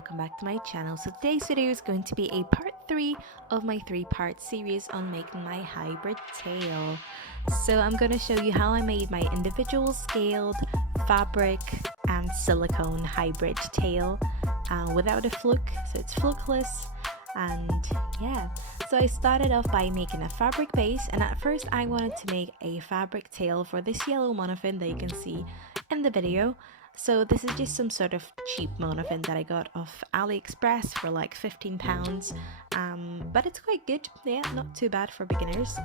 welcome back to my channel. So today's video is going to be a part 3 of my 3-part series on making my hybrid tail. So I'm going to show you how I made my individual scaled fabric and silicone hybrid tail without a fluke, so it's flukeless. And yeah, so I started off by making a fabric base, and at first I wanted to make a fabric tail for this yellow monofin that you can see in the video. So this is just some sort of cheap monofin that I got off AliExpress for like £15, but it's quite good, yeah, not too bad for beginners.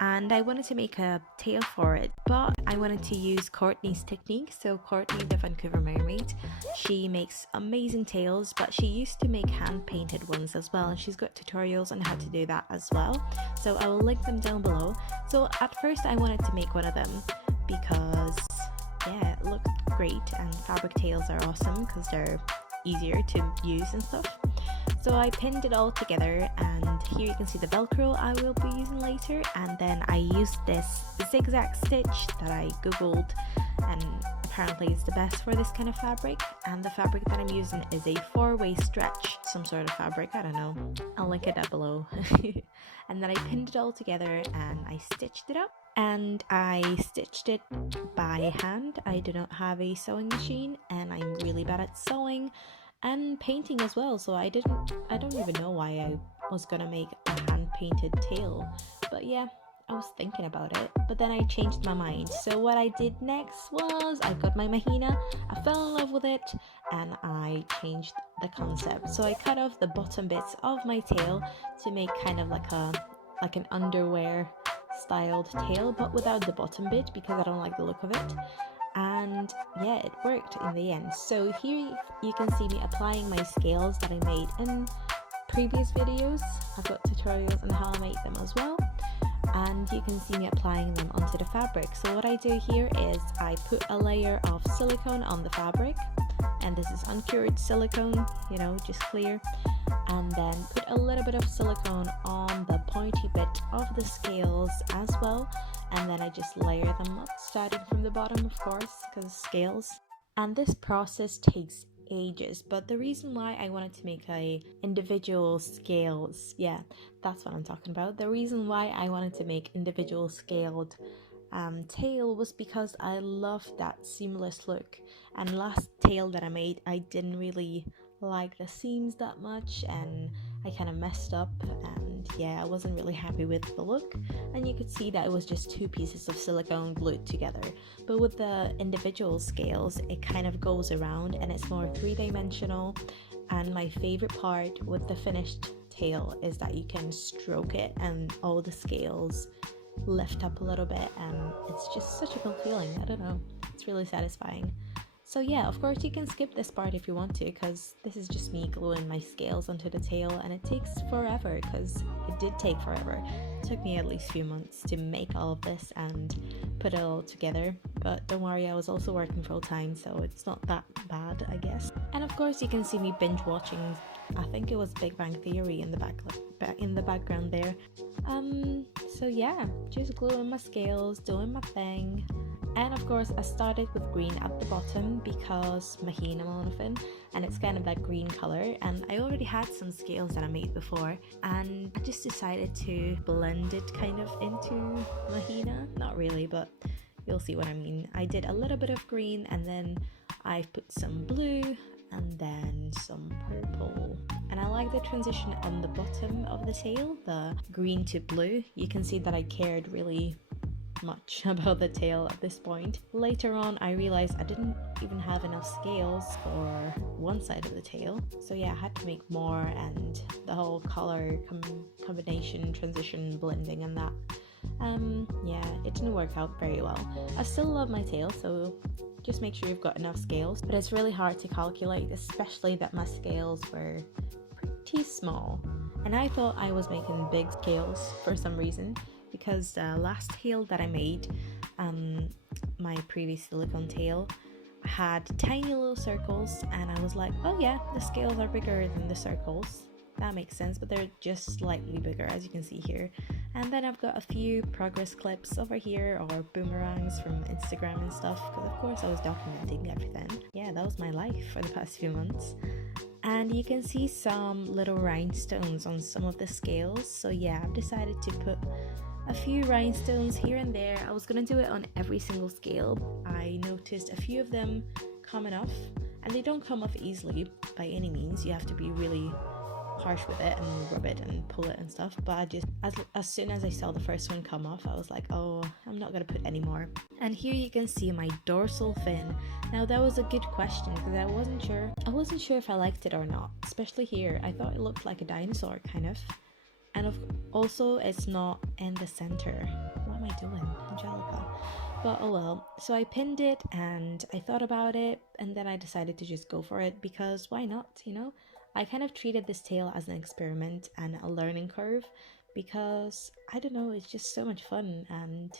And I wanted to make a tail for it, but I wanted to use Courtney's technique. So Courtney, the Vancouver mermaid, she makes amazing tails, but she used to make hand painted ones as well, and she's got tutorials on how to do that as well, so I will link them down below. So at first I wanted to make one of them because yeah, it looked great, and fabric tails are awesome because they're easier to use and stuff. So I pinned it all together, and here you can see the Velcro I will be using later. And then I used this zigzag stitch that I googled, and apparently it's the best for this kind of fabric. And the fabric that I'm using is a 4-way stretch, some sort of fabric, I don't know, I'll link it down below. And then I pinned it all together and I stitched it up. And I stitched it by hand. I do not have a sewing machine, and I'm really bad at sewing and painting as well, so I don't even know why I was gonna make a hand painted tail. But yeah, I was thinking about it, but then I changed my mind. So what I did next was I got my mahina, I fell in love with it, and I changed the concept. So I cut off the bottom bits of my tail to make kind of like an underwear styled tail, but without the bottom bit because I don't like the look of it. And yeah, it worked in the end. So here you can see me applying my scales that I made in previous videos. I've got tutorials on how I make them as well, and you can see me applying them onto the fabric. So what I do here is I put a layer of silicone on the fabric, and this is uncured silicone, you know, just clear, and then put a little bit of silicone on the pointy bit of the scales as well, and then I just layer them up, starting from the bottom, of course, because scales. And this process takes ages, but the reason why I wanted to make a individual scales, yeah, that's what I'm talking about. The reason why I wanted to make individual scaled tail was because I love that seamless look. And last tail that I made, I didn't really like the seams that much, and I kind of messed up, and yeah, I wasn't really happy with the look. And you could see that it was just 2 pieces of silicone glued together. But with the individual scales, it kind of goes around and it's more 3-dimensional. And my favorite part with the finished tail is that you can stroke it and all the scales lift up a little bit, and it's just such a cool feeling. I don't know, it's really satisfying. So yeah, of course you can skip this part if you want to, because this is just me gluing my scales onto the tail, and it takes forever, because it did take forever. It took me at least a few months to make all of this and put it all together, but don't worry, I was also working full time, so it's not that bad, I guess. And of course you can see me binge watching, I think it was Big Bang Theory in the background there. So yeah, just gluing my scales, doing my thing. And of course I started with green at the bottom because mahina monofin, and it's kind of that green color, and I already had some scales that I made before, and I just decided to blend it kind of into mahina. Not really, but you'll see what I mean. I did a little bit of green, and then I put some blue, and then some purple. And I like the transition on the bottom of the tail, the green to blue. You can see that I cared really much about the tail at this point. Later on I realized I didn't even have enough scales for one side of the tail, so yeah, I had to make more, and the whole color combination, transition, blending, and that yeah, it didn't work out very well. I still love my tail, so just make sure you've got enough scales, but it's really hard to calculate, especially that my scales were pretty small, and I thought I was making big scales for some reason, because the last tail that I made, my previous silicone tail, had tiny little circles, and I was like, oh yeah, the scales are bigger than the circles. That makes sense, but they're just slightly bigger, as you can see here. And then I've got a few progress clips over here, or boomerangs from Instagram and stuff, because of course I was documenting everything. Yeah, that was my life for the past few months. And you can see some little rhinestones on some of the scales. So yeah, I've decided to put a few rhinestones here and there. I was gonna do it on every single scale. I noticed a few of them coming off, and they don't come off easily by any means. You have to be really harsh with it and rub it and pull it and stuff. But I just, as soon as I saw the first one come off, I was like, oh, I'm not gonna put any more. And here you can see my dorsal fin. Now that was a good question because I wasn't sure if I liked it or not, especially here. I thought it looked like a dinosaur kind of. And also it's not in the center. What am I doing, Angelica? But oh well. So I pinned it and I thought about it, and then I decided to just go for it because why not, you know? I kind of treated this tail as an experiment and a learning curve because I don't know, it's just so much fun. And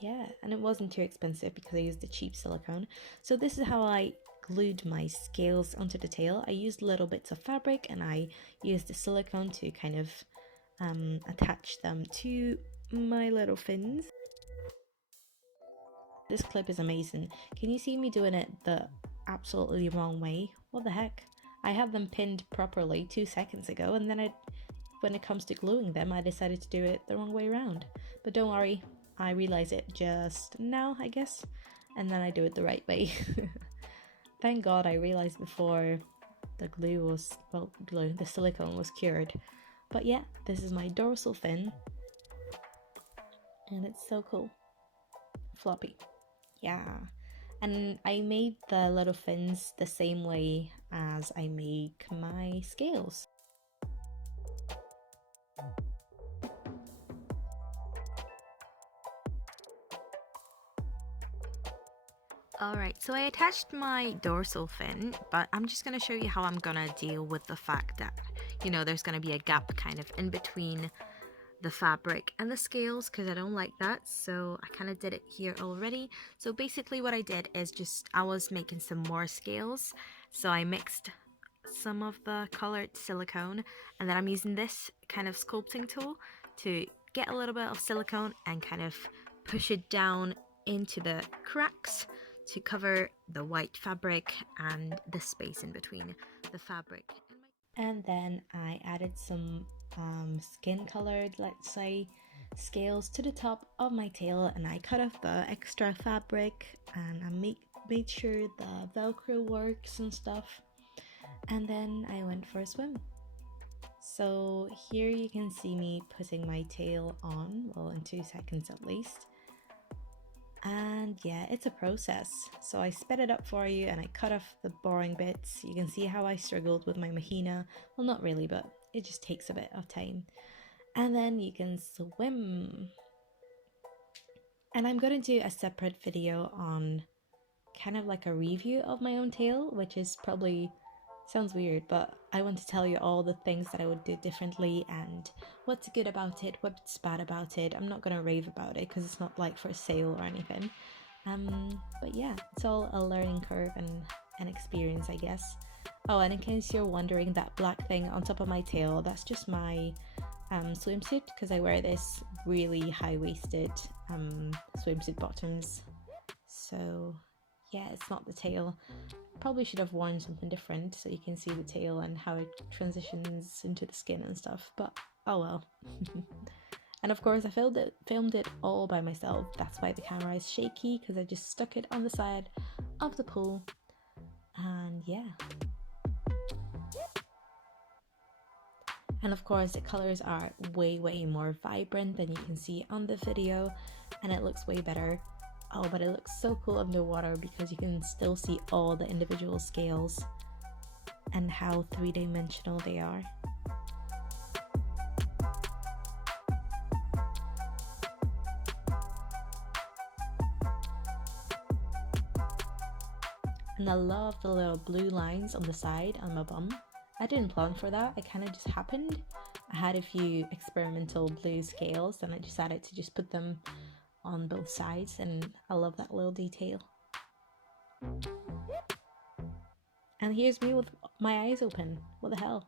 yeah, and it wasn't too expensive because I used the cheap silicone. So this is how I glued my scales onto the tail. I used little bits of fabric and I used the silicone to kind of attach them to my little fins. This clip is amazing. Can you see me doing it the absolutely wrong way? What the heck? I have them pinned properly 2 seconds ago, and then when it comes to gluing them, I decided to do it the wrong way around. But don't worry, I realize it just now, I guess, and then I do it the right way. Thank God I realized before the the silicone was cured. But yeah, this is my dorsal fin, and it's so cool. Floppy. Yeah. And I made the little fins the same way as I make my scales. Alright, so I attached my dorsal fin, but I'm just going to show you how I'm going to deal with the fact that, you know, there's going to be a gap kind of in between the fabric and the scales because I don't like that. So I kind of did it here already. So basically what I did is I was making some more scales. So I mixed some of the colored silicone, and then I'm using this kind of sculpting tool to get a little bit of silicone and kind of push it down into the cracks to cover the white fabric and the space in between the fabric. And then I added some skin colored, let's say, scales to the top of my tail, and I cut off the extra fabric and I made sure the Velcro works and stuff. And then I went for a swim. So here you can see me putting my tail on, well, in 2 seconds at least. And yeah, it's a process. So I sped it up for you and I cut off the boring bits. You can see how I struggled with my mahina. Well, not really, but it just takes a bit of time. And then you can swim. And I'm going to do a separate video on kind of like a review of my own tail, which is probably sounds weird, but I want to tell you all the things that I would do differently and what's good about it, what's bad about it. I'm not going to rave about it because it's not like for sale or anything. But yeah, it's all a learning curve and an experience, I guess. Oh, and in case you're wondering, that black thing on top of my tail, that's just my swimsuit because I wear this really high-waisted swimsuit bottoms. So yeah, it's not the tail. Probably should have worn something different so you can see the tail and how it transitions into the skin and stuff, but oh well. And of course I filmed it all by myself. That's why the camera is shaky, because I just stuck it on the side of the pool. And yeah. And of course the colors are way more vibrant than you can see on the video, and it looks way better. Oh, but it looks so cool underwater because you can still see all the individual scales and how three-dimensional they are. And I love the little blue lines on the side on my bum. I didn't plan for that, it kind of just happened. I had a few experimental blue scales and I decided to just put them on both sides, and I love that little detail. And here's me with my eyes open. What the hell?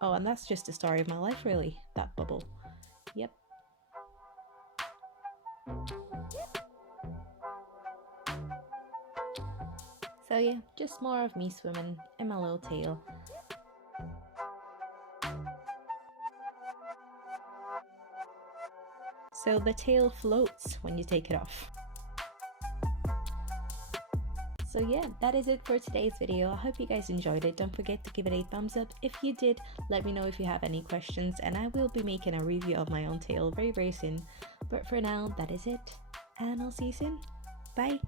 Oh, and that's just the story of my life, really. That bubble. Yep. yeah, just more of me swimming in my little tail. So the tail floats when you take it off. So yeah, that is it for today's video. I hope you guys enjoyed it. Don't forget to give it a thumbs up. If you did, let me know if you have any questions, and I will be making a review of my own tail very soon. But for now, that is it, and I'll see you soon. Bye!